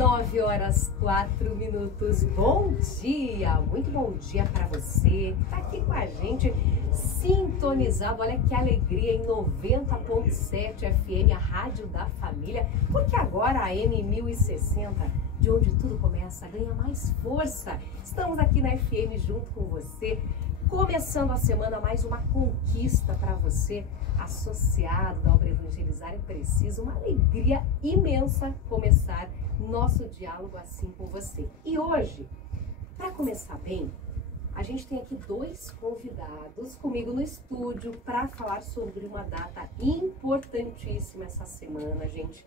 9h04. Bom dia, muito bom dia para você que está aqui com a gente, sintonizado. Olha que alegria em 90.7 FM, a rádio da família, porque agora a M1060, de onde tudo começa, ganha mais força. Estamos aqui na FM junto com você, começando a semana, mais uma conquista para você, associado da obra Evangelizar é Preciso. Uma alegria imensa começar nosso diálogo assim com você. E hoje, para começar bem, a gente tem aqui dois convidados comigo no estúdio para falar sobre uma data importantíssima essa semana, gente.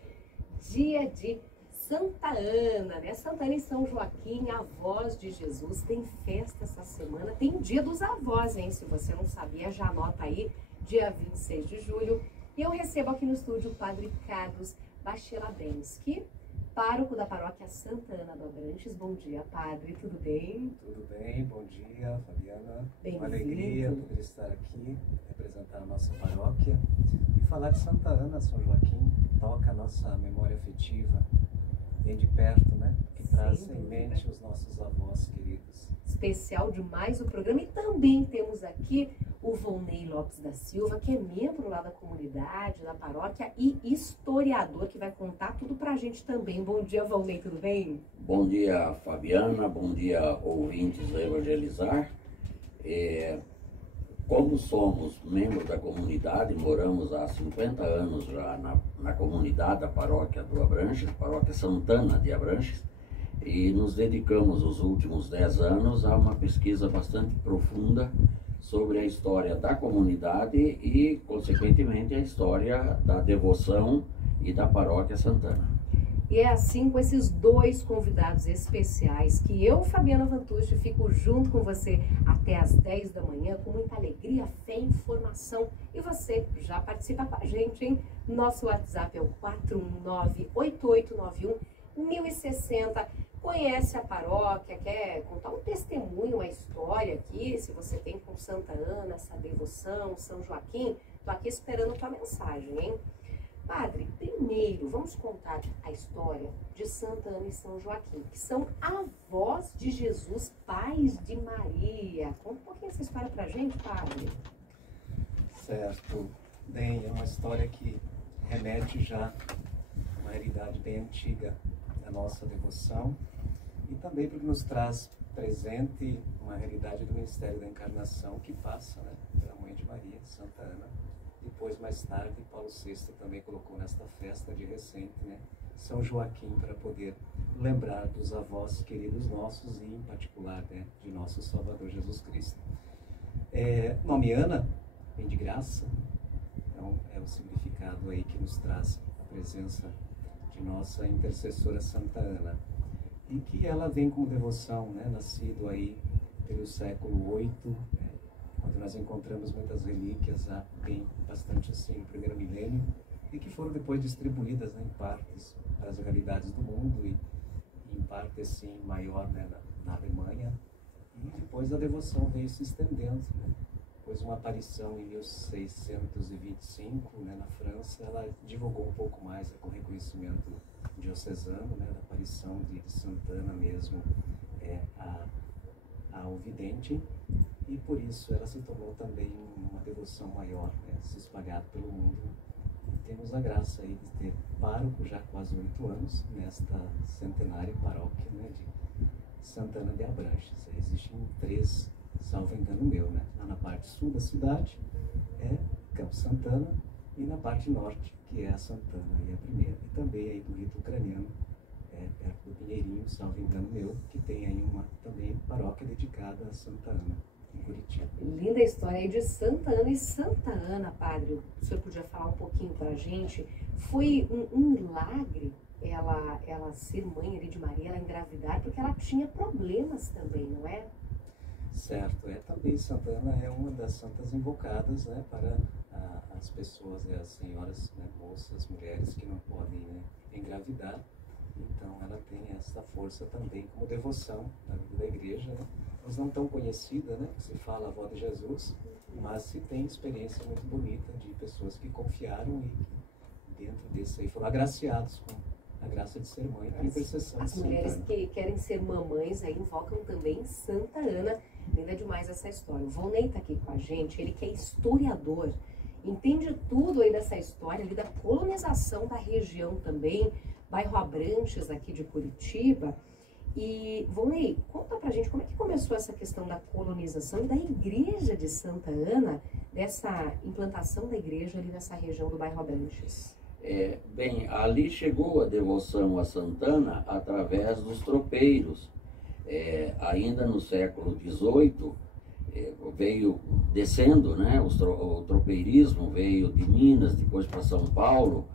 Dia de Santa Ana, né? Santa Ana e São Joaquim, avós de Jesus. Tem festa essa semana, tem dia dos avós, hein? Se você não sabia, já anota aí, dia 26 de julho. E eu recebo aqui no estúdio o Padre Carlos Bachelabensky, pároco da paróquia Santa Ana do Abranches. Bom dia, Padre, tudo bem? Tudo bem, bom dia, Fabiana. Bem-vindo. Uma alegria poder estar aqui, representar a nossa paróquia e falar de Santa Ana, São Joaquim. Toca a nossa memória afetiva bem de perto, né? Que traz em mente os nossos avós queridos. Especial demais o programa. E também temos aqui o Volney Lopes da Silva, que é membro lá da comunidade, da paróquia e historiador, que vai contar tudo pra gente também. Bom dia, Volney, tudo bem? Bom dia, Fabiana, bom dia, ouvintes do Evangelizar. Como somos membros da comunidade, moramos há 50 anos já na comunidade da paróquia do Abranches, paróquia Santana de Abranches, e nos dedicamos os últimos 10 anos a uma pesquisa bastante profunda sobre a história da comunidade e, consequentemente, a história da devoção e da paróquia Santana. E é assim, com esses dois convidados especiais, que eu, Fabiana Vantucci, fico junto com você até às 10 da manhã, com muita alegria, fé e informação. E você já participa com a gente, hein? Nosso WhatsApp é o 419-8891-1060. Conhece a paróquia, quer contar um testemunho, uma história aqui, se você tem com Santa Ana, essa devoção, São Joaquim, tô aqui esperando a tua mensagem, hein? Padre, primeiro vamos contar a história de Santa Ana e São Joaquim, que são avós de Jesus, pais de Maria. Conta um pouquinho essa história pra gente, Padre. Certo. Bem, é uma história que remete já a uma realidade bem antiga da nossa devoção e também porque nos traz presente uma realidade do ministério da encarnação que passa, né, pela mãe de Maria, Santa Ana. Depois, mais tarde, Paulo VI também colocou nesta festa de recente, né, São Joaquim, para poder lembrar dos avós queridos nossos e, em particular, né, de nosso Salvador Jesus Cristo. Nome Ana vem de graça, então é o significado aí que nos traz a presença de nossa intercessora Santa Ana, e que ela vem como devoção, né, nascido aí pelo século VIII, né, onde nós encontramos muitas relíquias bastante assim no primeiro milênio e que foram depois distribuídas, né, em partes para as realidades do mundo e em parte assim maior, né, na Alemanha, e depois a devoção veio se estendendo, né? Depois uma aparição em 1625, né, na França, ela divulgou um pouco mais com o reconhecimento diocesano, né, da aparição de Santana mesmo ao vidente, e por isso ela se tornou também uma devoção maior, né, se espalhada pelo mundo. E temos a graça aí de ter pároco já há quase 8 anos nesta centenária paróquia, né, de Santana de Abranches. Existem 3, salvo engano meu, né? Lá na parte sul da cidade é Campo Santana e na parte norte, que é a Santana, aí a primeira. E também aí do rito ucraniano, perto do Pinheirinho, salvo engano meu, que tem aí uma também paróquia dedicada a Santa Ana, em Curitiba. Linda história aí de Santa Ana. E Santa Ana, Padre, o senhor podia falar um pouquinho pra gente? Foi um milagre ela ser mãe ali de Maria, ela engravidar, porque ela tinha problemas também, não é? Certo, também Santa Ana é uma das santas invocadas, né, para as pessoas, as senhoras, né, moças, mulheres que não podem, né, engravidar. Então ela tem essa força também como devoção na vida da igreja, né? Mas não tão conhecida, né? Se fala avó de Jesus, mas se tem experiência muito bonita de pessoas que confiaram e dentro desse aí foram agraciados com a graça de ser mãe, a intercessão de As Santa mulheres Ana. que querem ser mamães aí invocam também Santa Ana. Linda demais essa história. O Volney está aqui com a gente, ele que é historiador, entende tudo aí dessa história ali da colonização da região também, bairro Abranches aqui de Curitiba. E, Volney, conta pra gente como é que começou essa questão da colonização e da igreja de Santa Ana, dessa implantação da igreja ali nessa região do bairro Abranches. Bem, ali chegou a devoção a Santana através dos tropeiros. Ainda no século XVIII, veio descendo, né? O tropeirismo veio de Minas, depois para São Paulo,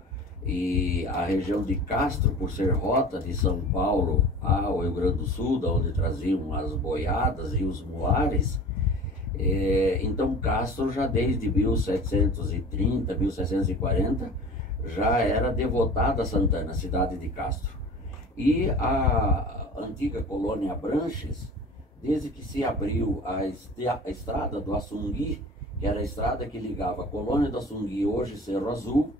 e a região de Castro, por ser rota de São Paulo ao Rio Grande do Sul, da onde traziam as boiadas e os muares. Então Castro já desde 1730, 1740, já era devotada a Santana, a cidade de Castro. E a antiga colônia Abranches, desde que se abriu a estrada do Assungui, que era a estrada que ligava a colônia do Assungui, hoje Cerro Azul,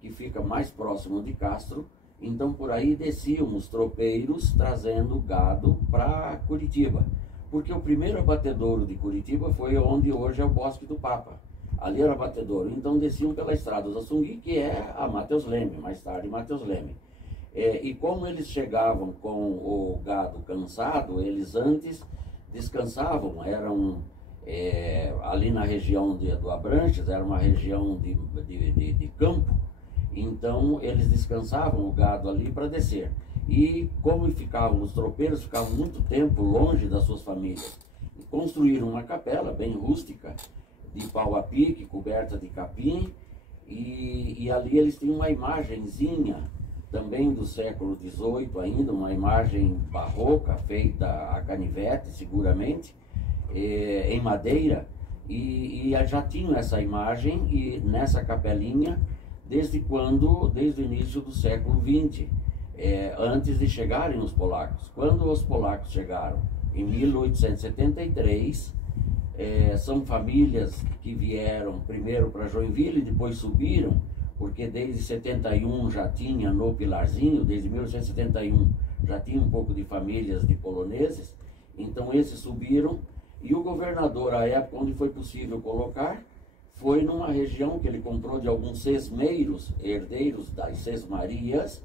que fica mais próximo de Castro, então por aí desciam os tropeiros trazendo gado para Curitiba. Porque o primeiro abatedouro de Curitiba foi onde hoje é o Bosque do Papa. Ali era abatedouro, então desciam pela estrada do Assungui, que é a Matheus Leme, mais tarde Matheus Leme. E como eles chegavam com o gado cansado, eles antes descansavam, eram ali na região do Abranches, era uma região de campo, então eles descansavam o gado ali para descer. E como ficavam, os tropeiros ficavam muito tempo longe das suas famílias, construíram uma capela bem rústica, de pau a pique, coberta de capim, e ali eles tinham uma imagenzinha, também do século XVIII ainda, uma imagem barroca, feita a canivete, seguramente, em madeira, e já tinham essa imagem e nessa capelinha desde o início do século XX, antes de chegarem os polacos. Quando os polacos chegaram, em 1873, são famílias que vieram primeiro para Joinville e depois subiram, porque desde 71 já tinha no Pilarzinho, desde 1871 já tinha um pouco de famílias de poloneses, então esses subiram, e o governador, à época onde foi possível colocar, foi numa região que ele comprou de alguns sesmeiros, herdeiros das sesmarias,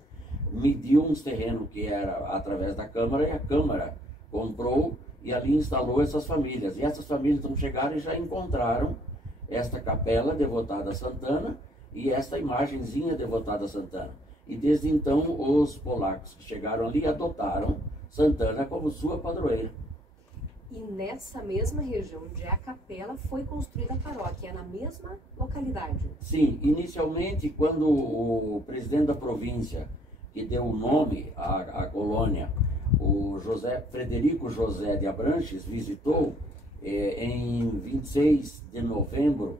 mediu uns terrenos que era através da Câmara, e a Câmara comprou e ali instalou essas famílias. E essas famílias então chegaram e já encontraram esta capela devotada a Santana e esta imagenzinha devotada a Santana. E desde então os polacos que chegaram ali adotaram Santana como sua padroeira. E nessa mesma região onde é a capela foi construída a paróquia, é na mesma localidade? Sim, inicialmente quando o presidente da província, que deu o nome à colônia, o Frederico José de Abranches, visitou em 26 de novembro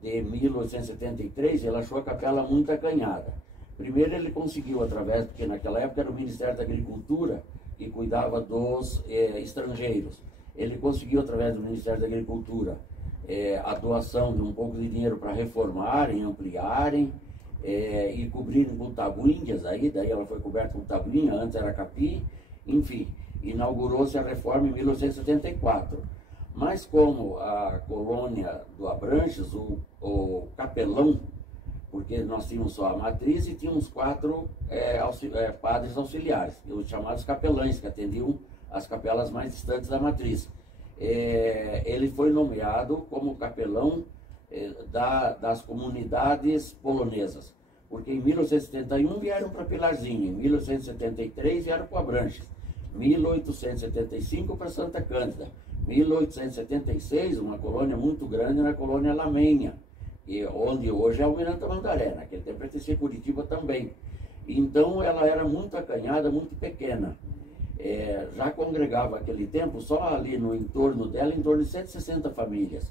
de 1873, ele achou a capela muito acanhada. Primeiro ele conseguiu através, porque naquela época era o Ministério da Agricultura que cuidava dos estrangeiros. Ele conseguiu através do Ministério da Agricultura a doação de um pouco de dinheiro para reformarem, ampliarem e cobrirem com tabuinhas, daí ela foi coberta com tabuinha, antes era capim, enfim, inaugurou-se a reforma em 1874. Mas como a colônia do Abranches, o capelão, porque nós tínhamos só a matriz e tínhamos 4 padres auxiliares, os chamados capelães, que atendiam as capelas mais distantes da matriz. Ele foi nomeado como capelão das comunidades polonesas, porque em 1871 vieram para Pilarzinho, em 1873 vieram para Abranches, 1875 para Santa Cândida, 1876 uma colônia muito grande na colônia Lamenha, onde hoje é Almirante Tamandaré, naquele tempo pertencia a Curitiba também. Então ela era muito acanhada, muito pequena. Já congregava aquele tempo, só ali no entorno dela, em torno de 160 famílias,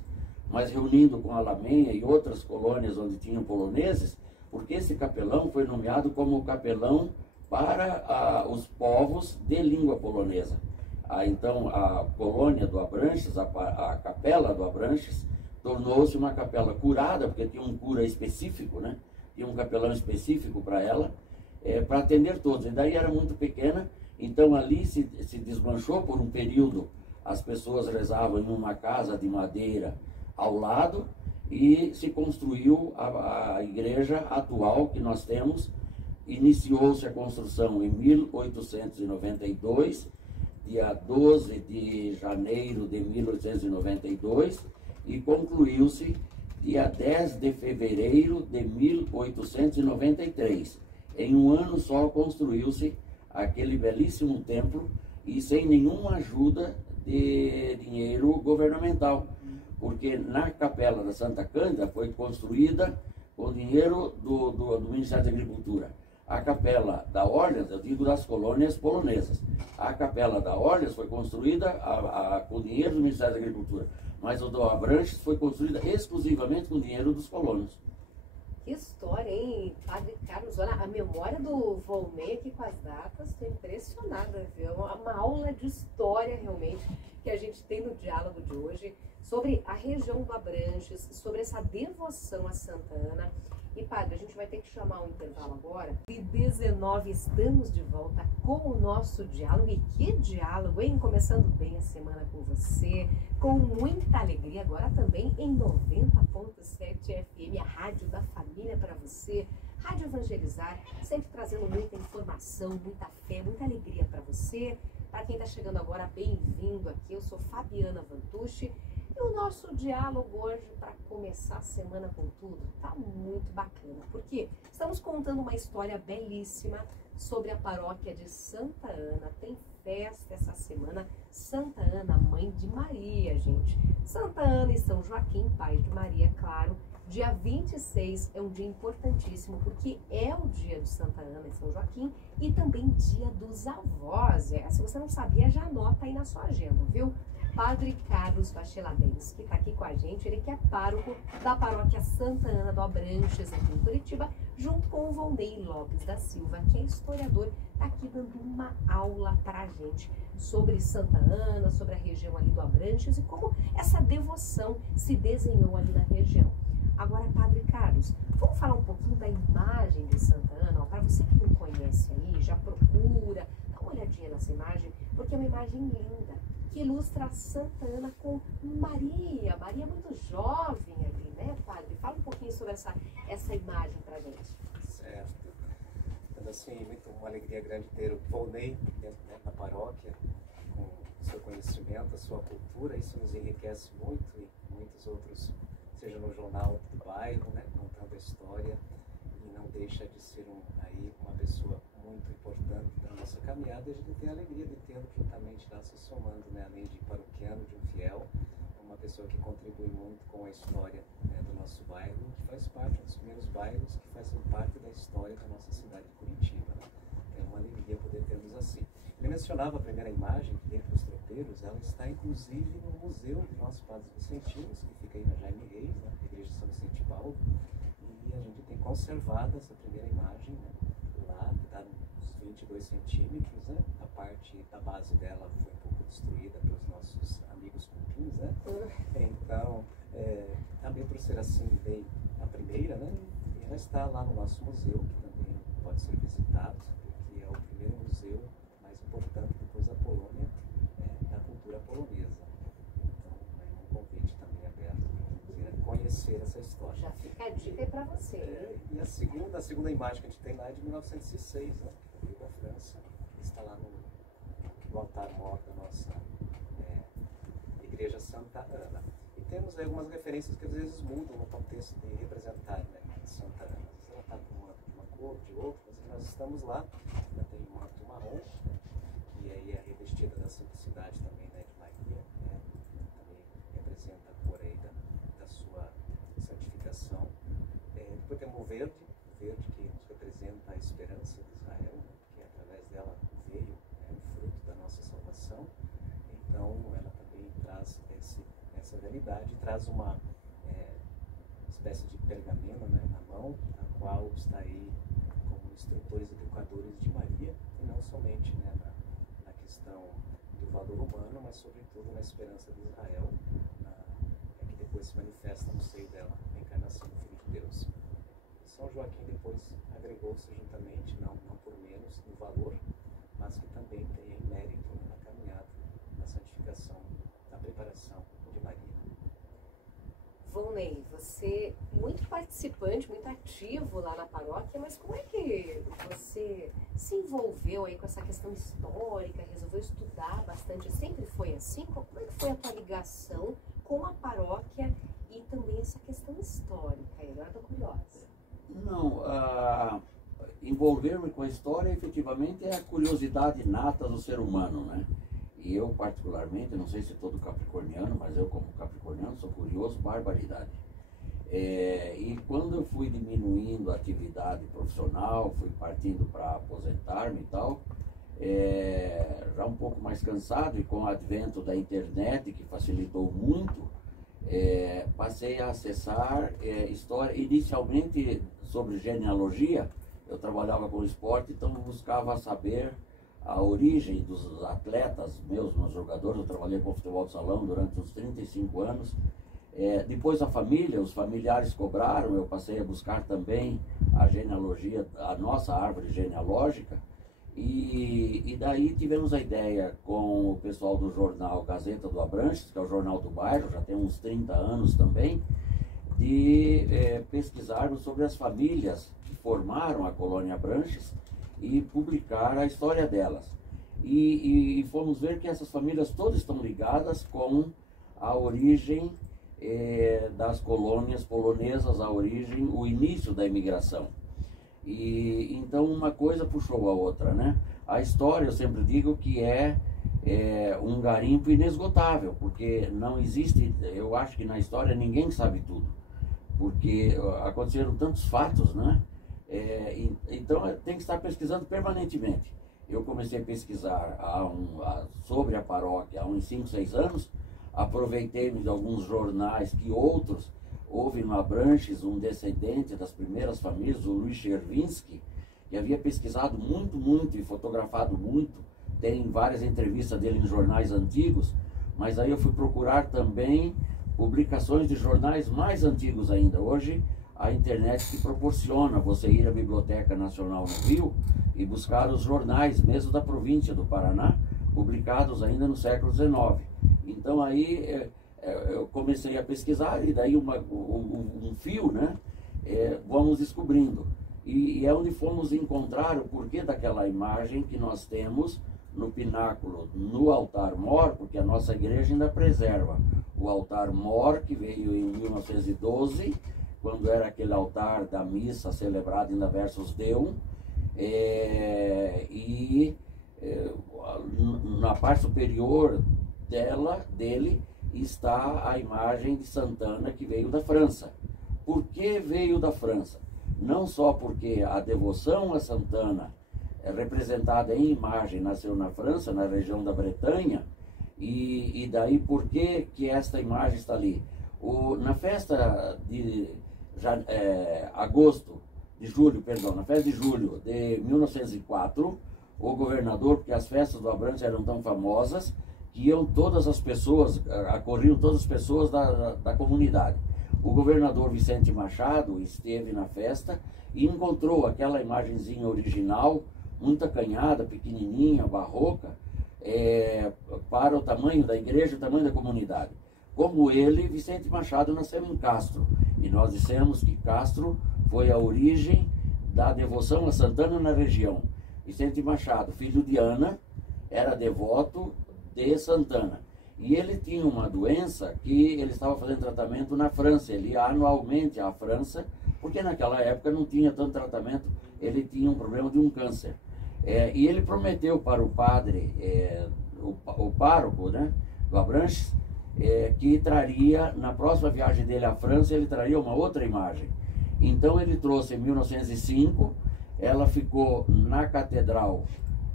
mas reunindo com a Lamenha e outras colônias onde tinham poloneses, porque esse capelão foi nomeado como capelão para os povos de língua polonesa. Então a colônia do Abranches, a capela do Abranches, tornou-se uma capela curada, porque tinha um cura específico, né? Tinha um capelão específico para ela, para atender todos. E daí era muito pequena, então ali se desmanchou por um período. As pessoas rezavam em uma casa de madeira ao lado e se construiu a igreja atual que nós temos. Iniciou-se a construção em 1892, dia 12 de janeiro de 1892, e concluiu-se dia 10 de fevereiro de 1893. Em um ano só construiu-se aquele belíssimo templo e sem nenhuma ajuda de dinheiro governamental, porque na Capela da Santa Cândida foi construída com dinheiro do Ministério da Agricultura. A Capela da Orleans, eu digo das colônias polonesas, a Capela da Orleans foi construída com dinheiro do Ministério da Agricultura, mas o do Abranches foi construída exclusivamente com dinheiro dos colonos. Que história, hein, Padre Carlos? Olha, a memória do Volney aqui com as datas, estou impressionada, viu? Uma aula de história, realmente, que a gente tem no diálogo de hoje, sobre a região do Abranches, sobre essa devoção a Santa Ana. E, Padre, a gente vai ter que chamar um intervalo agora. E 19 estamos de volta com o nosso diálogo. E que diálogo, hein? Começando bem a semana com você, com muita alegria. Agora também em 90.7 FM, a rádio da família para você. Rádio Evangelizar, sempre trazendo muita informação, muita fé, muita alegria para você. Para quem está chegando agora, bem-vindo aqui. Eu sou Fabiana Vantucci. E o nosso diálogo hoje, para começar a semana com tudo, tá muito bacana, porque estamos contando uma história belíssima sobre a paróquia de Santa Ana. Tem festa essa semana, Santa Ana, mãe de Maria, gente. Santa Ana e São Joaquim, pai de Maria, claro. Dia 26 é um dia importantíssimo, porque é o dia de Santa Ana e São Joaquim e também dia dos avós. Se você não sabia, já anota aí na sua agenda, viu? Padre Carlos Vacheladens, que está aqui com a gente, ele que é pároco da paróquia Santa Ana do Abranches, aqui em Curitiba, junto com o Volney Lopes da Silva, que é historiador, está aqui dando uma aula para a gente sobre Santa Ana, sobre a região ali do Abranches e como essa devoção se desenhou ali na região. Agora, Padre Carlos, vamos falar um pouquinho da imagem de Santa Ana? Para você que não conhece aí, já procura, dá uma olhadinha nessa imagem, porque é uma imagem linda, que ilustra a Santa Ana com Maria. Maria é muito jovem ali, né, Padre? Fala um pouquinho sobre essa imagem pra gente. Certo. Então, assim, uma alegria grande ter o Volney dentro, né, da paróquia, com o seu conhecimento, a sua cultura. Isso nos enriquece muito e muitos outros, seja no jornal do bairro, né, contando a história. E não deixa de ser uma pessoa muito importante da nossa caminhada, e a gente tem a alegria de tê-lo juntamente lá se somando, né, além de paroquiano, de um fiel, uma pessoa que contribui muito com a história, né, do nosso bairro, que faz parte dos primeiros bairros que fazem parte da história da nossa cidade de Curitiba, né? É uma alegria poder termos assim. Eu mencionava a primeira imagem, que dentre os tropeiros, ela está inclusive no Museu de Nossos Padres Vicentinos, que fica aí na Jaime Reis, né, na Igreja de São Vicente Paulo, e a gente tem conservado essa primeira imagem, né, lá, que está uns 22 centímetros, né? A parte da base dela foi um pouco destruída pelos nossos amigos cupins, né? Então, também por ser assim, bem a primeira, né? E ela está lá no nosso museu, que também pode ser visitado, que é o primeiro museu mais importante depois da Polônia, da cultura polonesa. Então, é um convite também aberto para conhecer essa história. Já fica a dica aí para você. E a segunda imagem que a gente tem lá é de 1906, né? Que veio da França, está lá no altar-mor da nossa Igreja Santa Ana. E temos algumas referências que às vezes mudam no contexto de representar, né, Santa Ana. Às vezes ela está com uma de uma cor, de outra, mas nós estamos lá, ela tem um manto marrom, né, e aí é revestida da simplicidade também, né, de Maria, né, também representa a cor aí da sua santificação. Depois temos o verde que nos representa a esperança de Israel, né, que através dela veio, né, o fruto da nossa salvação. Então ela também traz essa realidade, traz uma espécie de pergaminho, né, na mão, a qual está aí como instrutores educadores de Maria, e não somente, né, na questão do valor humano, mas sobretudo na esperança de Israel, que depois se manifesta no seio dela, a encarnação do Filho de Deus. São Joaquim depois agregou-se juntamente, não por menos no valor, mas que também tem mérito na caminhada, na santificação, na preparação de Maria. Volney, você muito participante, muito ativo lá na paróquia, mas como é que você se envolveu aí com essa questão histórica, resolveu estudar bastante? Sempre foi assim? Como é que foi a tua ligação com a paróquia e também essa questão histórica? Agora estou curiosa. Não, envolver-me com a história efetivamente é a curiosidade inata do ser humano, né? E eu particularmente, não sei se todo capricorniano, mas eu como capricorniano sou curioso, barbaridade. E quando eu fui diminuindo a atividade profissional, fui partindo para aposentar-me e tal, já um pouco mais cansado e com o advento da internet, que facilitou muito, passei a acessar história, inicialmente sobre genealogia. Eu trabalhava com esporte, então buscava saber a origem dos atletas meus jogadores. Eu trabalhei com futebol de salão durante uns 35 anos. Depois a família, os familiares cobraram, eu passei a buscar também a genealogia, a nossa árvore genealógica. E daí tivemos a ideia com o pessoal do jornal Gazeta do Abranches, que é o jornal do bairro, já tem uns 30 anos também, de pesquisarmos sobre as famílias que formaram a colônia Abranches e publicar a história delas. E fomos ver que essas famílias todas estão ligadas com a origem das colônias polonesas, a origem, o início da imigração. E então uma coisa puxou a outra, né? A história, eu sempre digo que é um garimpo inesgotável, porque não existe, eu acho que na história ninguém sabe tudo, porque aconteceram tantos fatos, né? Então tem que estar pesquisando permanentemente. Eu comecei a pesquisar sobre a paróquia há uns 5, 6 anos, aproveitei-me de alguns jornais que outros. Houve no Abranches um descendente das primeiras famílias, o Luiz Chervinsky, que havia pesquisado muito e fotografado muito. Tem várias entrevistas dele em jornais antigos, mas aí eu fui procurar também publicações de jornais mais antigos ainda. Hoje a internet que proporciona você ir à Biblioteca Nacional no Rio e buscar os jornais, mesmo da província do Paraná, publicados ainda no século XIX. Então aí eu comecei a pesquisar e daí um fio, né? Vamos descobrindo. E é onde fomos encontrar o porquê daquela imagem que nós temos no pináculo, no altar-mor, porque a nossa igreja ainda preserva o altar-mor, que veio em 1912, quando era aquele altar da missa celebrado ainda versus Deum, na parte superior dele está a imagem de Santana, que veio da França. Por que veio da França? Não só porque a devoção a Santana, representada em imagem, nasceu na França, na região da Bretanha, e daí por que esta imagem está ali? Na festa de na festa de julho de 1904, o governador, porque as festas do Abrantes eram tão famosas, que iam todas as pessoas, acorriam todas as pessoas da comunidade. O governador Vicente Machado esteve na festa e encontrou aquela imagenzinha original, muito acanhada, pequenininha, barroca, para o tamanho da igreja, o tamanho da comunidade. Como ele, Vicente Machado nasceu em Castro, e nós dissemos que Castro foi a origem da devoção a Santana na região. Vicente Machado, filho de Ana, era devoto de Santana. E ele tinha uma doença que ele estava fazendo tratamento na França. Ele ia anualmente à França, porque naquela época não tinha tanto tratamento. Ele tinha um problema de um câncer. E ele prometeu para o padre, o pároco, né, do Abranches, que traria, na próxima viagem dele à França, ele traria uma outra imagem. Então ele trouxe em 1905, ela ficou na catedral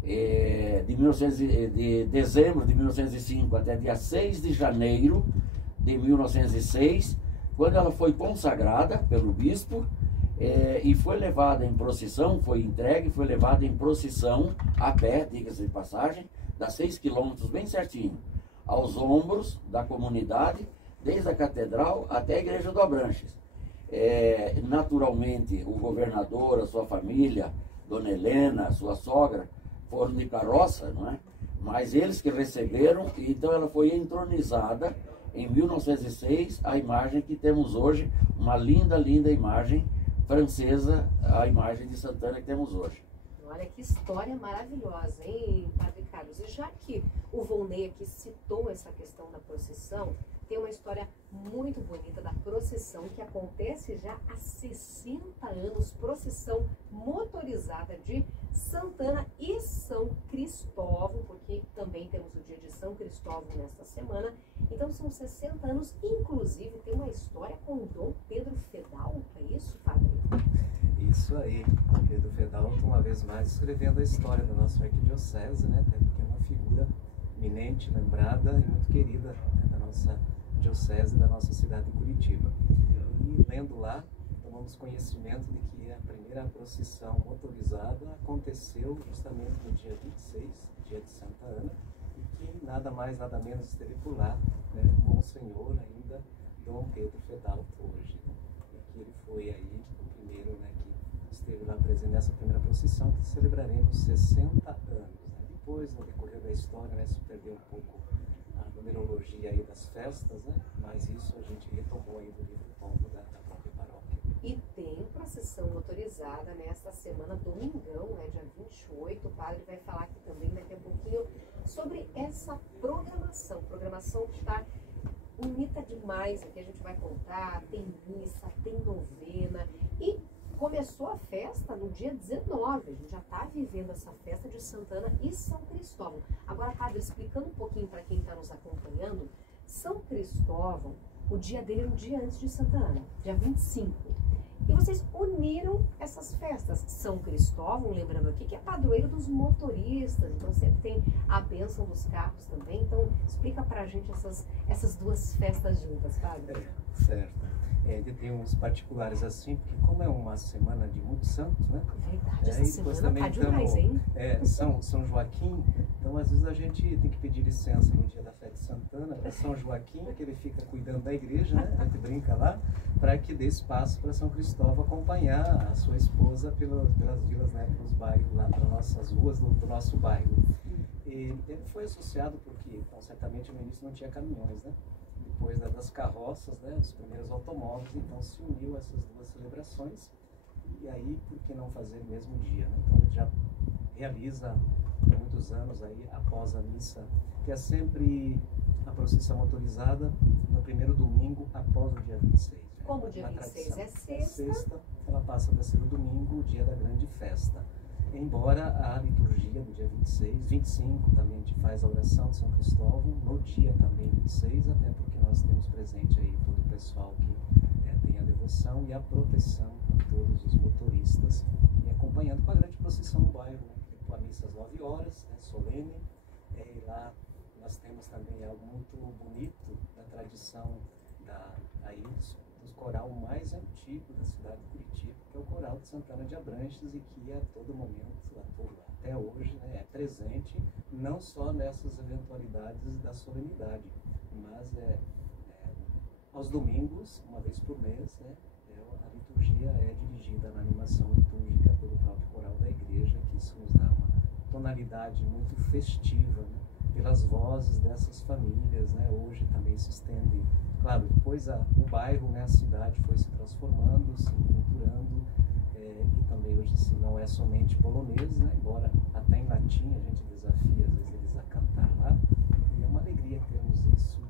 de dezembro de 1905 até dia 6 de janeiro de 1906, quando ela foi consagrada pelo bispo e foi levada em procissão, foi entregue, foi levada em procissão a pé, diga-se de passagem, dá 6 quilômetros bem certinho, aos ombros da comunidade, desde a catedral até a igreja do Abranches. Naturalmente, o governador, a sua família, Dona Helena, a sua sogra, foram de carroça, não é? Mas eles que receberam, então ela foi entronizada em 1906, a imagem que temos hoje, uma linda, linda imagem francesa, a imagem de Santana que temos hoje. Olha que história maravilhosa, hein, Padre Carlos? E já que o Volney aqui citou essa questão da procissão, tem uma história muito bonita da procissão que acontece já há 60 anos, procissão motorizada de Santana e São Cristóvão, porque também temos o dia de São Cristóvão nesta semana. Então são 60 anos, inclusive tem uma história com o Dom Pedro Fedalto, é isso, Padre? Isso aí, Dom Pedro Fedalto, uma vez mais, escrevendo a história da nossa arquidiocese, né? Porque é uma figura eminente, lembrada e muito querida, né, da nossa diocese, da nossa cidade de Curitiba. E lendo lá, tomamos conhecimento de que a primeira procissão motorizada aconteceu justamente no dia 26, dia de Santa Ana, e que nada mais, nada menos esteve por lá, né, Monsenhor ainda, Dom Pedro Fedalto hoje, né, e que ele foi aí o primeiro, né, que esteve lá presente nessa primeira procissão que celebraremos 60 anos. Né. Depois, no decorrer da história, né, se perdeu um pouco a numerologia aí das festas, né, mas isso a gente retomou aí do livro Pombo da própria paróquia. E tem procissão motorizada nesta semana, domingão, né, dia 28. O padre vai falar aqui também daqui a pouquinho sobre essa programação que está bonita demais, aqui a gente vai contar, tem missa, tem novena e começou a festa no dia 19, a gente já está vivendo essa festa de Santana e São Cristóvão. Agora, padre, explicando um pouquinho para quem está nos acompanhando, São Cristóvão, o dia dele é um dia antes de Santa Ana, dia 25. E vocês uniram essas festas. São Cristóvão, lembrando aqui, que é padroeiro dos motoristas, então sempre tem a bênção dos carros também. Então, explica pra gente essas duas festas juntas, padre. Certo. Tem uns particulares assim, porque como é uma semana de muitos santos, né? Verdade, essa semana tá demais, hein? São Joaquim, então às vezes a gente tem que pedir licença no dia da festa de Santana para São Joaquim, que ele fica cuidando da igreja, né? A gente brinca lá, para que dê espaço para São Cristóvão acompanhar a sua esposa pelas vilas, né? Pelos bairros lá, pelas nossas ruas do nosso bairro. E ele foi associado porque, então, certamente no início não tinha caminhões, né? Depois das carroças, né, os primeiros automóveis, então se uniu essas duas celebrações, e aí por que não fazer no mesmo dia, né? Então ele já realiza há muitos anos aí, após a missa, que é sempre a procissão motorizada no primeiro domingo após o dia 26. Como o dia 26 é sexta, ela passa a ser o domingo, o dia da grande festa. Embora a liturgia do dia 26, 25 também a gente faz a oração de São Cristóvão, no dia também 26, até porque nós temos presente aí todo o pessoal que tem a devoção e a proteção de todos os motoristas, e acompanhando com a grande procissão no bairro, né, com a missa às 9 horas, né, solene, e lá nós temos também algo muito bonito da tradição do coral mais antigo da cidade de Curitiba, que é o coral de Santana de Abranches, e que a todo momento, até hoje, né, é presente, não só nessas eventualidades da solenidade, mas aos domingos, uma vez por mês, né, a liturgia é dirigida na animação litúrgica pelo próprio coral da igreja, que isso nos dá uma tonalidade muito festiva, né, pelas vozes dessas famílias, né, hoje também se estende. Claro, depois o bairro, né, a cidade foi se transformando, se enculturando, e também hoje assim, não é somente polonês, né, embora até em latim a gente desafia às vezes eles a cantar lá, e é uma alegria termos isso,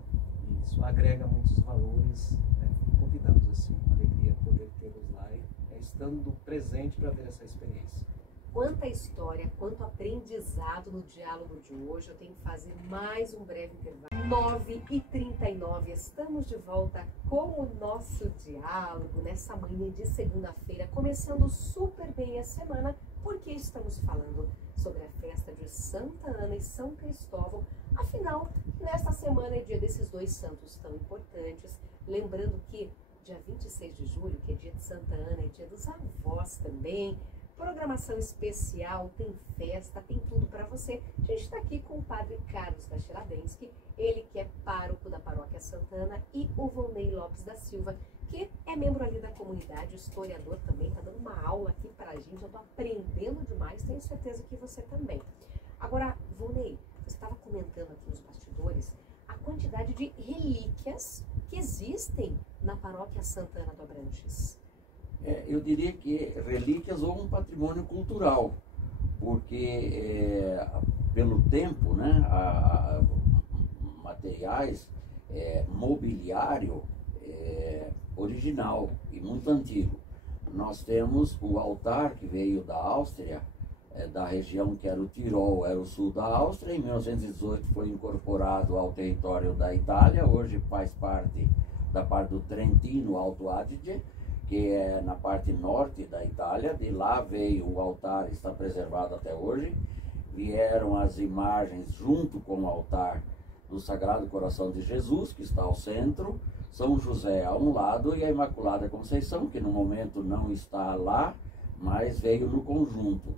e isso agrega muitos valores, né, convidamos assim, uma alegria poder tê-los lá e estando presente para ver essa experiência. Quanta história, quanto aprendizado no diálogo de hoje. Eu tenho que fazer mais um breve intervalo. 9h39, estamos de volta com o nosso diálogo nessa manhã de segunda-feira, começando super bem a semana, porque estamos falando sobre a festa de Santa Ana e São Cristóvão. Afinal, nesta semana é dia desses dois santos tão importantes. Lembrando que dia 26 de julho, que é dia de Santa Ana, é dia dos avós também. Programação especial, tem festa, tem tudo para você. A gente está aqui com o padre Carlos Kacheradensky, ele que é pároco da Paróquia Santana, e o Volney Lopes da Silva, porque é membro ali da comunidade, historiador também, está dando uma aula aqui pra gente, eu tô aprendendo demais, tenho certeza que você também. Agora, Volney, você estava comentando aqui nos bastidores a quantidade de relíquias que existem na paróquia Santana do Abranches. Eu diria que relíquias ou um patrimônio cultural, porque pelo tempo, né, materiais, mobiliário original e muito antigo. Nós temos o altar que veio da Áustria, da região que era o Tirol, era o sul da Áustria. Em 1918 foi incorporado ao território da Itália, hoje faz parte da parte do Trentino Alto Adige, que é na parte norte da Itália. De lá veio o altar, está preservado até hoje. Vieram as imagens junto com o altar do Sagrado Coração de Jesus, que está ao centro, São José a um lado e a Imaculada Conceição, que no momento não está lá, mas veio no conjunto.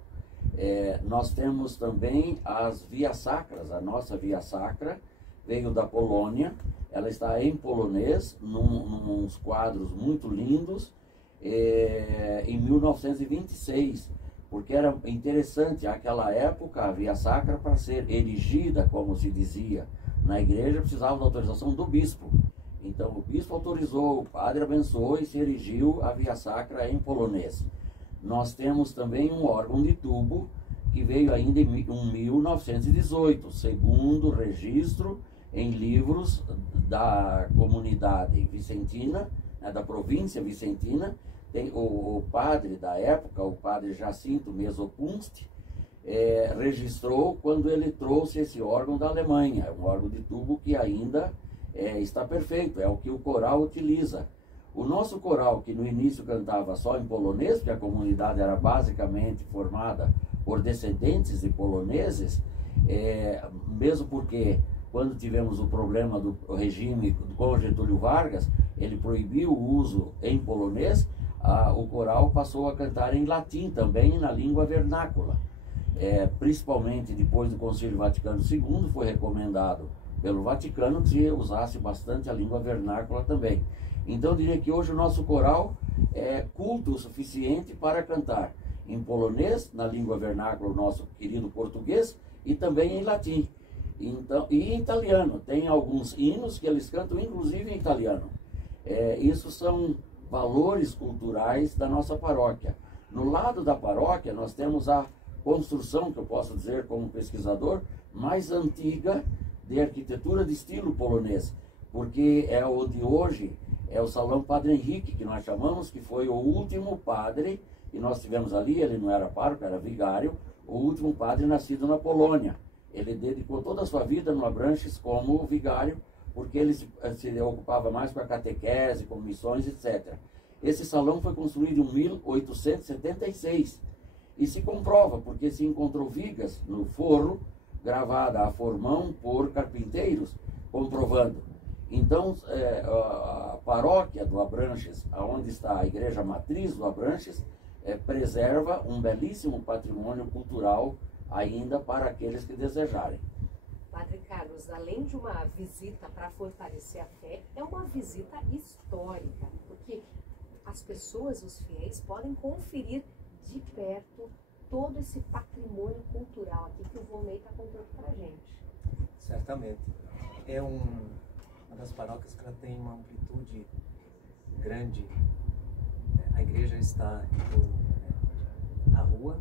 Nós temos também as vias sacras. A nossa via sacra veio da Polônia, ela está em polonês, nos quadros muito lindos, em 1926, porque era interessante, naquela época a via sacra, para ser erigida, como se dizia, na igreja, precisava da autorização do bispo. Então o bispo autorizou, o padre abençoou e se erigiu a via sacra em polonês. Nós temos também um órgão de tubo que veio ainda em 1918, segundo registro em livros da comunidade vicentina, né, da província vicentina. Tem o padre da época, o padre Jacinto Mesopunst, registrou quando ele trouxe esse órgão da Alemanha, um órgão de tubo que ainda está perfeito, é o que o coral utiliza. O nosso coral, que no início cantava só em polonês, porque a comunidade era basicamente formada por descendentes de poloneses, mesmo porque quando tivemos o problema do regime com Getúlio Vargas, ele proibiu o uso em polonês, o coral passou a cantar em latim também, na língua vernácula. Principalmente depois do Concílio Vaticano II, foi recomendado pelo Vaticano que se usasse bastante a língua vernácula também. Então eu diria que hoje o nosso coral é culto o suficiente para cantar em polonês, na língua vernácula, o nosso querido português, e também em latim. Então, e em italiano. Tem alguns hinos que eles cantam inclusive em italiano. Isso são valores culturais da nossa paróquia. No lado da paróquia nós temos a construção, que eu posso dizer como pesquisador, mais antiga de arquitetura de estilo polonês, porque é o de hoje, é o Salão Padre Henrique, que nós chamamos, que foi o último padre, e nós tivemos ali, ele não era pároco, era vigário, o último padre nascido na Polônia. Ele dedicou toda a sua vida no Abranches como vigário, porque ele se ocupava mais com a catequese, com missões, etc. Esse salão foi construído em 1876, e se comprova, porque se encontrou vigas no forro, gravada a formão por carpinteiros, comprovando. Então, a paróquia do Abranches, onde está a igreja matriz do Abranches, preserva um belíssimo patrimônio cultural ainda para aqueles que desejarem. Padre Carlos, além de uma visita para fortalecer a fé, é uma visita histórica, porque as pessoas, os fiéis, podem conferir de perto todo esse patrimônio cultural aqui que o Volney está contando para a gente. Certamente. É uma das paróquias que ela tem uma amplitude grande. A igreja está em torno da rua,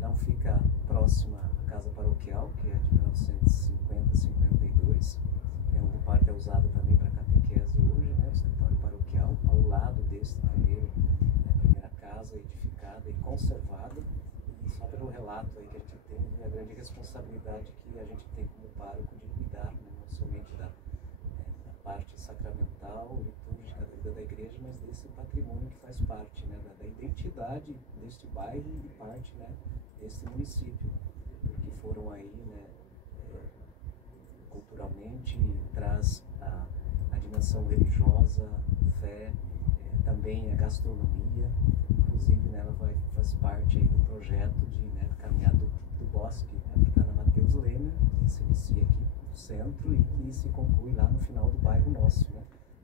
não fica próxima à casa paroquial, que é de 1950-52, onde parte é usada também para catequese hoje, né, o escritório paroquial, ao lado desse primeira casa edificada e conservada. E só pelo relato aí que a gente tem, a grande responsabilidade que a gente tem como pároco de cuidar, né, não somente da parte sacramental, litúrgica da vida da igreja, mas desse patrimônio que faz parte, né, da identidade deste bairro e parte, né, desse município, porque foram aí, né, culturalmente traz a dimensão religiosa, fé, também a gastronomia, inclusive, né, ela faz parte aí do projeto de, né, caminhada do bosque, né, que está na Mateus Leme, que se inicia aqui no centro e que se conclui lá no final do bairro nosso, né,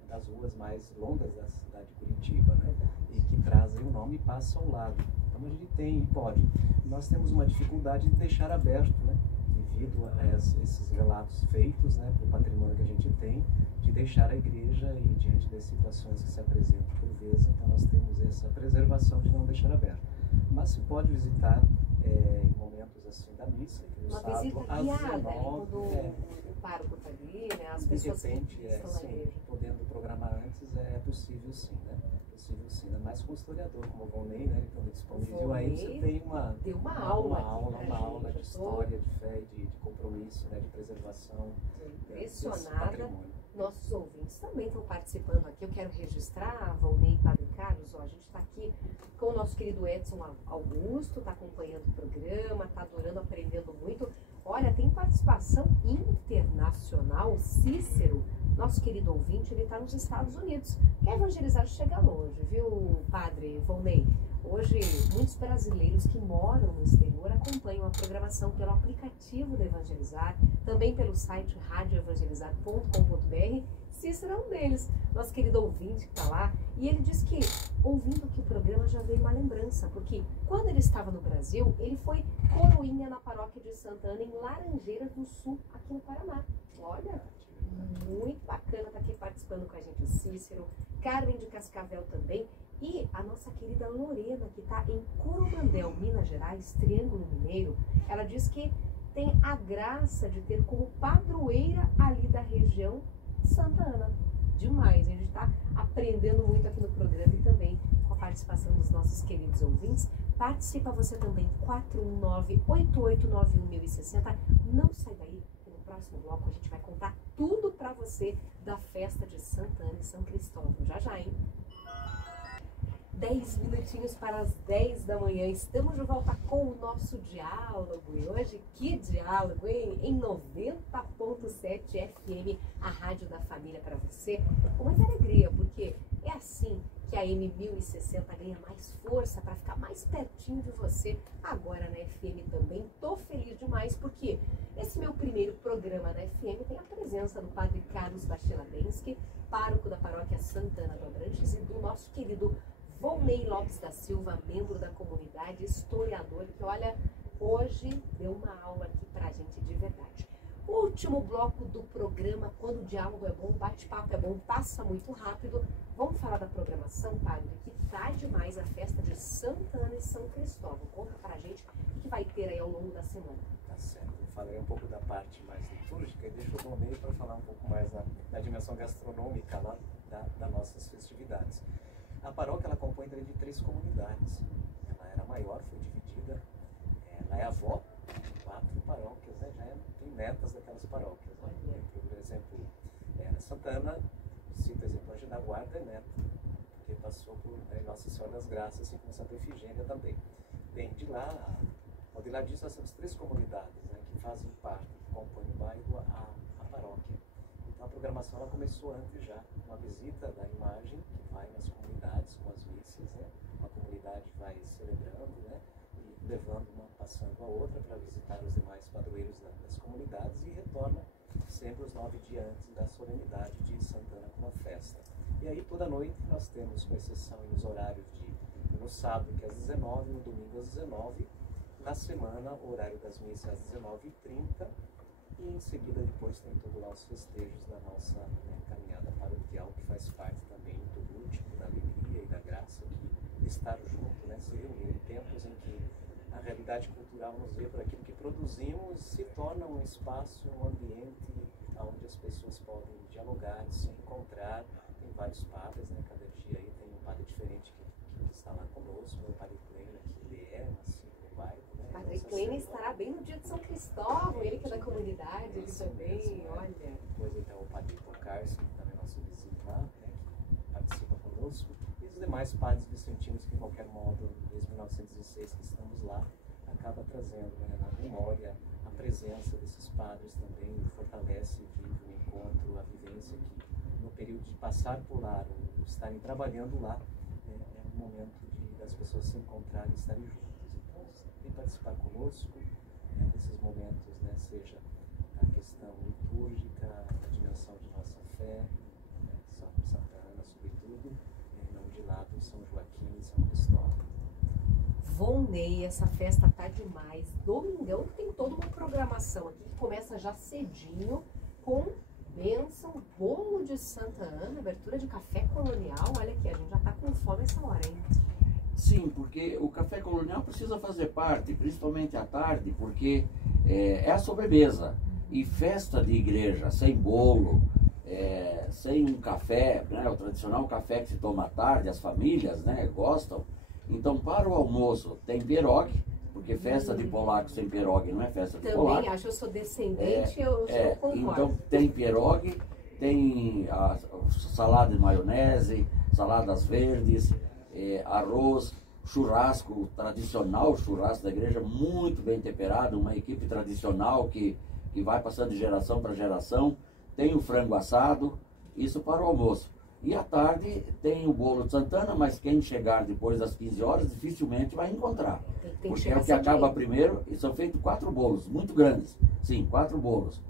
da as ruas mais longas da cidade de Curitiba, né? E que trazem o nome e passa ao lado. Então a gente tem e pode. Nós temos uma dificuldade de deixar aberto, né? Devido a esses relatos feitos, né, pelo patrimônio que a gente tem, de deixar a igreja e diante das situações que se apresentam por vezes, então nós temos essa preservação de não deixar aberto. Mas se pode visitar em momentos assim da missa, que no uma sábado, visita às guiada, 19, quando o pároco está ali, né? As de pessoas repente, que estão na sim, igreja. podendo programar antes, é possível sim, né? É possível sim, ainda mais com o historiador, como o Volney, né? Ele quando disponível aí, você tem deu uma aula de história, de fé, de compromisso, né? De preservação. Impressionada. Nossos ouvintes também estão participando aqui. Eu quero registrar, Volney e Padre Carlos, ó, a gente está aqui com o nosso querido Edson Augusto, está acompanhando o programa, está adorando, aprendendo muito. Olha, tem participação internacional. Cícero, nosso querido ouvinte, ele está nos Estados Unidos. Quer evangelizar, chega longe, viu, Padre Volney? Hoje, muitos brasileiros que moram no exterior acompanham a programação pelo aplicativo da Evangelizar, também pelo site radioevangelizar.com.br. Cícero é um deles, nosso querido ouvinte que está lá, e ele diz que, ouvindo aqui o programa, já veio uma lembrança, porque quando ele estava no Brasil, ele foi coroinha na paróquia de Santa Ana, em Laranjeiras do Sul, aqui no Paraná. Olha, muito bacana estar aqui participando com a gente o Cícero, Carmen de Cascavel também, e a nossa querida Lorena, que está em Coromandel, Minas Gerais, Triângulo Mineiro. Ela diz que tem a graça de ter como padroeira ali da região Santa Ana. Demais, a gente está aprendendo muito aqui no programa e também com a participação dos nossos queridos ouvintes. Participa você também, 419-8891-1060. Não sai daí, que no próximo bloco a gente vai contar tudo para você da festa de Santa Ana e São Cristóvão. Já já, hein? 10 minutinhos para as 10 da manhã. Estamos de volta com o nosso diálogo. E hoje, que diálogo, hein? Em 90.7 FM, a Rádio da Família para você. Com muita alegria, porque é assim que a M1060 ganha mais força para ficar mais pertinho de você. Agora na FM também. Tô feliz demais, porque esse meu primeiro programa na FM tem a presença do Padre Carlos Bacheladensky, pároco da paróquia Santana do Abranches, e do nosso querido Volney Lopes da Silva, membro da comunidade, historiador, que olha, hoje deu uma aula aqui pra gente de verdade. Último bloco do programa, quando o diálogo é bom, o bate-papo é bom, passa muito rápido. Vamos falar da programação, Padre, que tá demais a festa de Santa Ana e São Cristóvão. Conta pra gente o que vai ter aí ao longo da semana. Tá certo, eu falei um pouco da parte mais litúrgica e deixo o Volney para falar um pouco mais da dimensão gastronômica lá das nossas festividades. A paróquia ela compõe de 3 comunidades. Ela era maior, foi dividida. Ela é avó de 4 paróquias, né? Já tem netas daquelas paróquias. Né? Por exemplo, Santa Ana, cito o exemplo, Anjo da Guarda é neta, porque passou por Nossa Senhora das Graças, assim como Santa Efigênia também. Bem, de lá, ao de lá disso, nós temos 3 comunidades, né, que fazem parte, que compõem o bairro, a paróquia. Então a programação ela começou antes já, uma visita da imagem que vai nas comunidades com as missas, né? Uma comunidade vai celebrando, né? E levando uma, passando a outra para visitar os demais padroeiros das comunidades e retorna sempre os 9 dias antes da solenidade de Santana com uma festa. E aí toda noite nós temos, com exceção nos horários no sábado que é às 19, no domingo às 19, na semana o horário das missas às 19h30. E em seguida depois tem todos lá os festejos da nossa caminhada paroquial, que faz parte também do último, da alegria e da graça de estar junto, né? Se reunir em tempos em que a realidade cultural nos vê por aquilo que produzimos, se torna um espaço, um ambiente onde as pessoas podem dialogar, se encontrar. Tem vários padres, né? Cada dia aí tem um padre diferente que está lá conosco, o padre Kleina, que ele é assim, no bairro, né? O padre Kleina estará bem no dia de São Cristóvão, ele que é da comunidade, ele também, mesmo, olha. Depois então o padre Tocarski, que também é nosso vizinho lá, né? Que participa conosco. E os demais padres vicentinos que, de qualquer modo, desde 1916 que estamos lá, acaba trazendo, né, na memória a presença desses padres também, fortalece, vive o encontro, a vivência que no período de passar por lá, ou estarem trabalhando lá, é um momento das pessoas se encontrarem e estarem juntas. Então, vem participar conosco desses momentos, né, seja a questão litúrgica, a dimensão de nossa fé, Santa São Joaquim e São Cristóvão. Volney, essa festa tá demais. Domingão tem toda uma programação aqui que começa já cedinho com bênção, bolo de Santa Ana, abertura de café colonial. Olha aqui, a gente já tá com fome essa hora, hein? Sim, porque o café colonial precisa fazer parte, principalmente à tarde, porque é a sobremesa. E festa de igreja, sem bolo, sem um café, né, o tradicional café que se toma à tarde, as famílias, né, gostam. Então, para o almoço, tem pierogi, porque festa de polaco sem pierogi não é festa de polaco. Também acho, eu sou descendente, eu concordo. Então, tem pierogi, tem a salada de maionese, saladas verdes, arroz, churrasco tradicional, churrasco da igreja, muito bem temperado, uma equipe tradicional que vai passando de geração para geração. Tem o frango assado, isso para o almoço. E à tarde tem o bolo de Santana, mas quem chegar depois das 15 horas dificilmente vai encontrar. Porque é o que acaba primeiro, e são feitos 4 bolos, muito grandes. Sim, 4 bolos.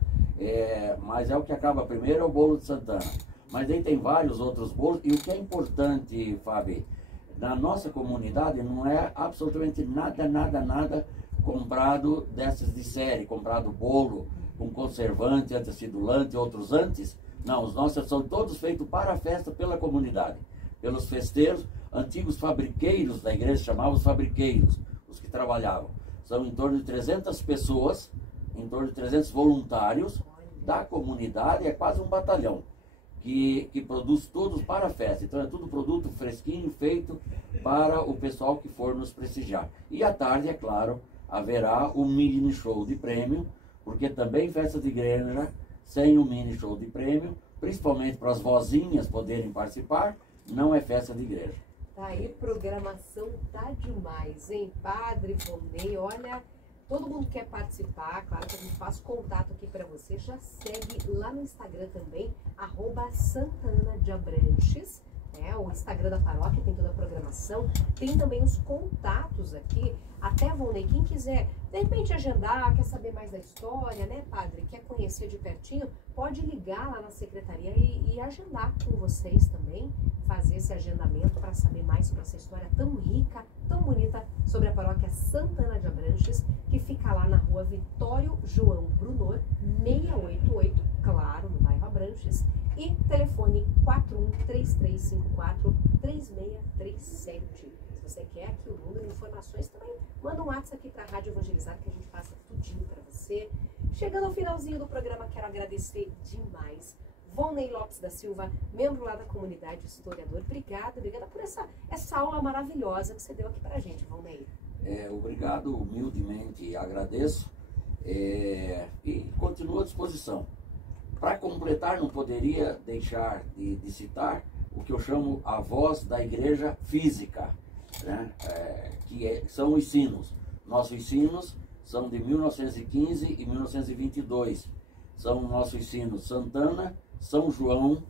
Mas é o que acaba primeiro, é o bolo de Santana. Mas aí tem vários outros bolos, e o que é importante, Fábio, na nossa comunidade não é absolutamente nada comprado dessas de série, comprado bolo com conservante, antiacidulante, outros antes. Não, os nossos são todos feitos para a festa pela comunidade, pelos festeiros, antigos fabriqueiros da igreja, chamavam os fabriqueiros, os que trabalhavam. São em torno de 300 pessoas, em torno de 300 voluntários da comunidade, é quase um batalhão, que produz tudo para a festa. Então é tudo produto fresquinho, feito para o pessoal que for nos prestigiar. E à tarde, é claro, haverá um mini show de prêmio, porque também festa de igreja, sem um mini show de prêmio, principalmente para as vozinhas poderem participar, não é festa de igreja. Tá aí, programação tá demais, hein? Padre Volney, olha, todo mundo quer participar, claro que a gente faz contato aqui para você, já segue lá no Instagram também, @SantanaDeAbranches, o Instagram da paróquia, tem toda a programação, tem também os contatos aqui, até Volney, quem quiser, de repente agendar, quer saber mais da história, né, padre, quer conhecer de pertinho, pode ligar lá na secretaria e agendar com vocês também, fazer esse agendamento para saber mais sobre essa história tão rica, tão bonita, sobre a paróquia Santana de Abranches, que fica lá na rua Vitório João Brunor, 688, claro, no bairro Abranches, e telefone 4133543637. Se você quer aqui o número de informações, também manda um WhatsApp aqui para a Rádio Evangelizar, que a gente passa tudinho para você. Chegando ao finalzinho do programa, quero agradecer demais Volney Lopes da Silva, membro lá da comunidade, historiador. Obrigada por essa aula maravilhosa que você deu aqui para a gente, Volney. Obrigado, humildemente agradeço e continuo à disposição. Para completar, não poderia deixar de citar o que eu chamo a voz da igreja física, né? São os sinos. Nossos sinos são de 1915 e 1922. São nossos sinos Santana, São João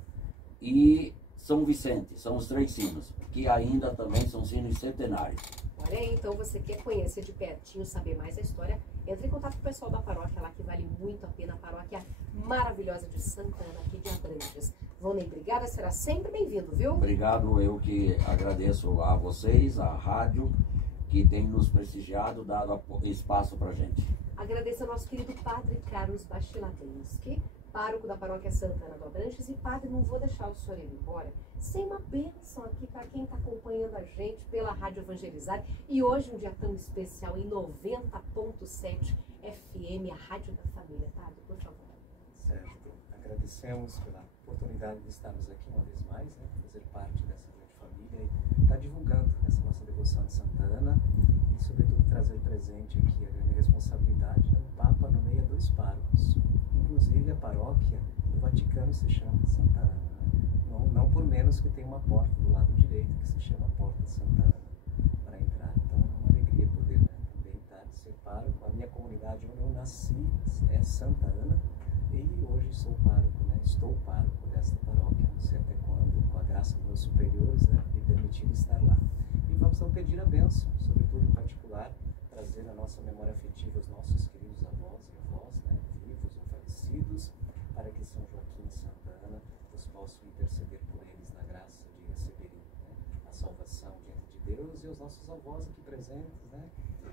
e São Vicente. São os 3 sinos, que ainda também são sinos centenários. Olha aí, então você quer conhecer de pertinho, saber mais a história, entre em contato com o pessoal da paróquia lá, que vale muito a pena, a paróquia maravilhosa de Santana, aqui de Abranches. Volney, obrigada, será sempre bem-vindo, viu? Obrigado, eu que agradeço a vocês, a rádio, que tem nos prestigiado, dado espaço para a gente. Agradeço ao nosso querido Padre Carlos Bastiladensky, pároco da paróquia Santana do Abranches. E padre, não vou deixar o senhor ir embora sem uma bênção aqui para quem está acompanhando a gente pela Rádio Evangelizar. E hoje um dia tão especial em 90.7 FM, a Rádio da Família. Padre, por favor. Certo. Agradecemos pela oportunidade de estarmos aqui uma vez mais, né, fazer parte dessa grande família e estar divulgando essa nossa devoção de Santa Ana e, sobretudo, trazer presente aqui a grande responsabilidade do Papa nomeia 2 párocos. Inclusive, a paróquia do Vaticano se chama Santa Ana. Não por menos que tem uma porta do lado direito que se chama Porta de Santa Ana para entrar. Então, é uma alegria poder também ser pároco. A minha comunidade onde eu nasci é Santa Ana e hoje sou pároco, né? Estou pároco desta paróquia, não sei até quando, com a graça dos meus superiores, né? Me permitir estar lá. E vamos então pedir a bênção, sobretudo em particular, trazer na nossa memória afetiva os nossos queridos avós e avós, né? Vivos ou falecidos, para que São Joaquim e Santa Ana possam interceder por eles na graça de receberem, né, a salvação os nossos avós aqui presentes, né?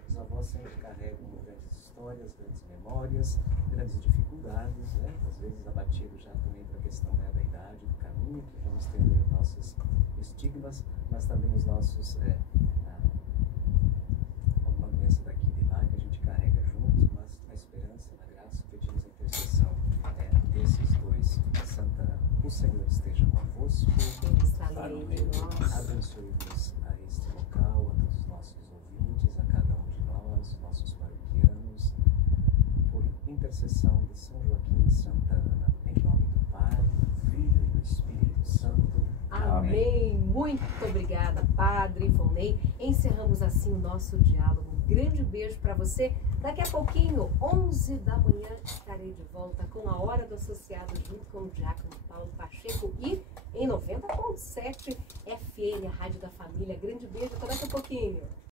Os avós sempre carregam grandes histórias, grandes memórias, grandes dificuldades, né? Às vezes abatido já também para a questão, né, da idade, do caminho, que vamos tendo os nossos estigmas, mas também os nossos, alguma doença daqui e de lá que a gente carrega junto, mas na esperança, na graça, pedimos a intercessão desses dois. Santa, o Senhor esteja convosco, Ele está no meio de nós. abençoe-nos a este local, a todos os nossos ouvintes, a cada um de nós, nossos paroquianos, por intercessão de São Joaquim e Santa Ana, em nome do Pai, do Filho e do Espírito Santo. Amém. Muito obrigada, Padre Ivonei. Encerramos assim o nosso diálogo. Um grande beijo para você. Daqui a pouquinho, 11 da manhã, estarei de volta com a Hora do Associado, junto com o diácono Paulo Pacheco e em 90.7 FM, a Rádio da Família. Grande beijo, até daqui a pouquinho.